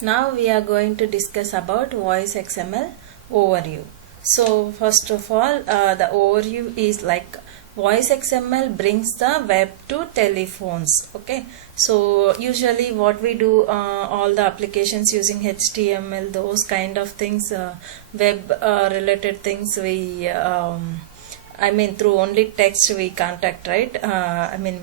Now we are going to discuss about voice XML overview. So first of all, the overview is like voice XML brings the web to telephones. Okay, so usually what we do, all the applications using HTML, those kind of things, web related things, we through only text we contact, right?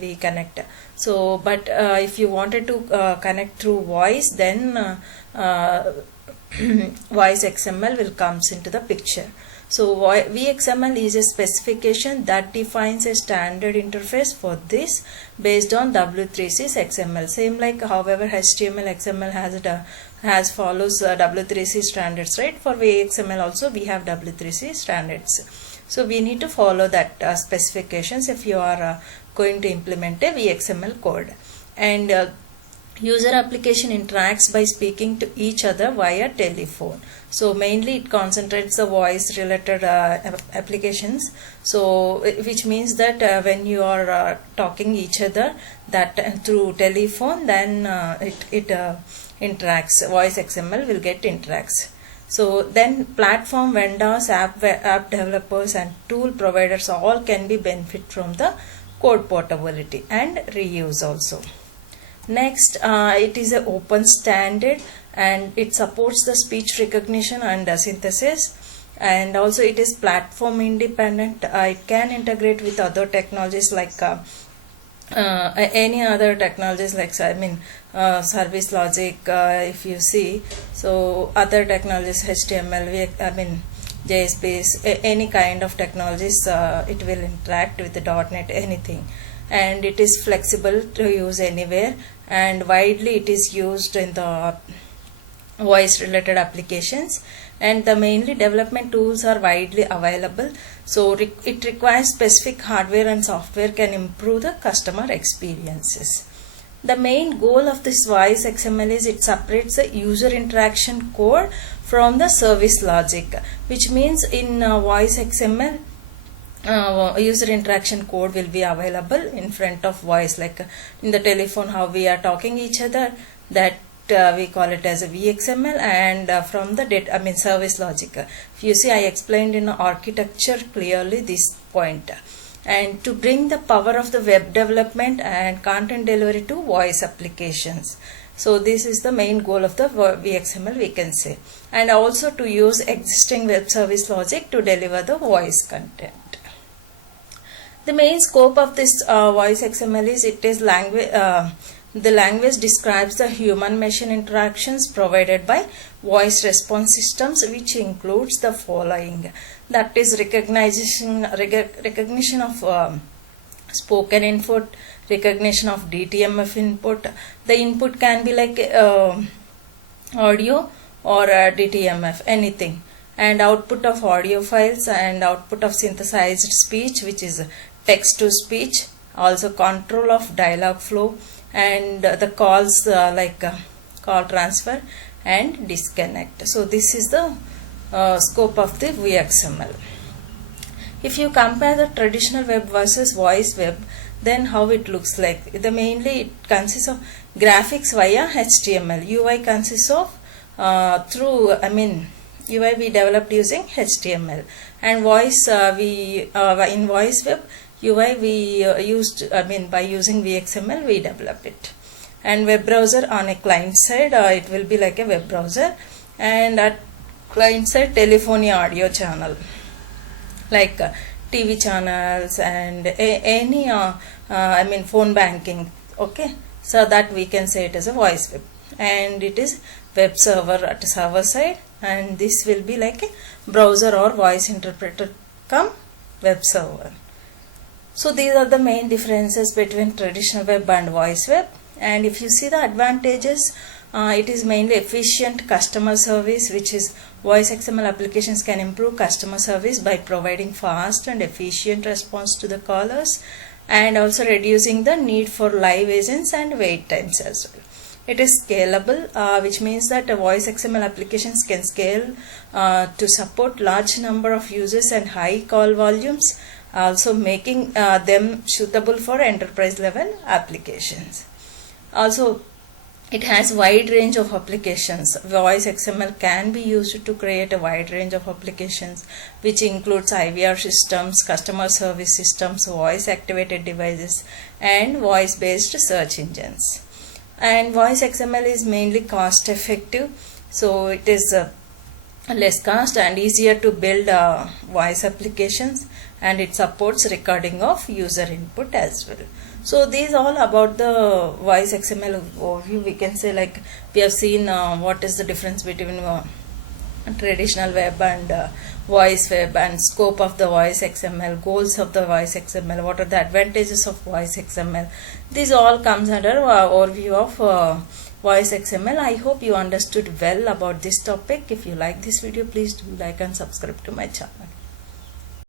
We connect. So, but if you wanted to connect through voice, then voice XML will comes into the picture. So, VXML is a specification that defines a standard interface for this based on W3C's XML. Same like however HTML XML has follows W3C standards, right? For VXML also we have W3C standards. So we need to follow that specifications if you are going to implement a VXML code. And user application interacts by speaking to each other via telephone. So mainly it concentrates the voice related applications. So which means that when you are talking each other that through telephone, then it interacts. Voice XML will get interacts. So then platform vendors, app developers and tool providers all can be benefit from the code portability and reuse also. Next, it is an open standard and it supports the speech recognition and synthesis, and also it is platform independent. It can integrate with other technologies like any other technologies like service logic, if you see. So other technologies, HTML, JSP, any kind of technologies, it will interact with the .NET, anything. And it is flexible to use anywhere, and widely it is used in the voice related applications, and the mainly development tools are widely available. So it requires specific hardware and software can improve the customer experiences. The main goal of this voice XML is it separates the user interaction code from the service logic, which means in voice XML user interaction code will be available in front of voice, like in the telephone how we are talking each other, that we call it as a VXML, and from the service logic. If you see, I explained in architecture clearly this point. And to bring the power of the web development and content delivery to voice applications. So this is the main goal of the VXML, we can say. And also to use existing web service logic to deliver the voice content. The main scope of this voice XML is it is language. The language describes the human-machine interactions provided by voice response systems, which includes the following. That is recognition of spoken input, recognition of DTMF input. The input can be like audio or DTMF, anything. And output of audio files and output of synthesized speech, which is text to speech. Also control of Dialogflow and the calls call transfer and disconnect. So this is the scope of the VXML. If you compare the traditional web versus voice web, then how it looks like. Mainly it consists of graphics via HTML. UI consists of UI we developed using HTML, and voice in voice web UI we used by using VXML we developed it. And web browser on a client side, it will be like a web browser, and at client side telephony audio channel like TV channels and any phone banking. Okay, so that we can say it as a voice web, and it is web server at server side, and this will be like a browser or voice interpreter come web server. So these are the main differences between traditional web and voice web. And if you see the advantages, it is mainly efficient customer service, which is voice XML applications can improve customer service by providing fast and efficient response to the callers, and also reducing the need for live agents and wait times as well. It is scalable, which means that voice XML applications can scale to support large number of users and high call volumes, also making them suitable for enterprise level applications. Also it has wide range of applications. Voice XML can be used to create a wide range of applications, which includes IVR systems, customer service systems, voice activated devices, and voice based search engines. And voice XML is mainly cost effective, so it is less cost and easier to build voice applications, and it supports recording of user input as well. So these all about the voice XML overview. We can say, like, we have seen what is the difference between traditional web and voice web, and scope of the voice XML, goals of the voice XML, what are the advantages of voice XML. These all comes under overview of voice XML. I hope you understood well about this topic. If you like this video, please do like and subscribe to my channel.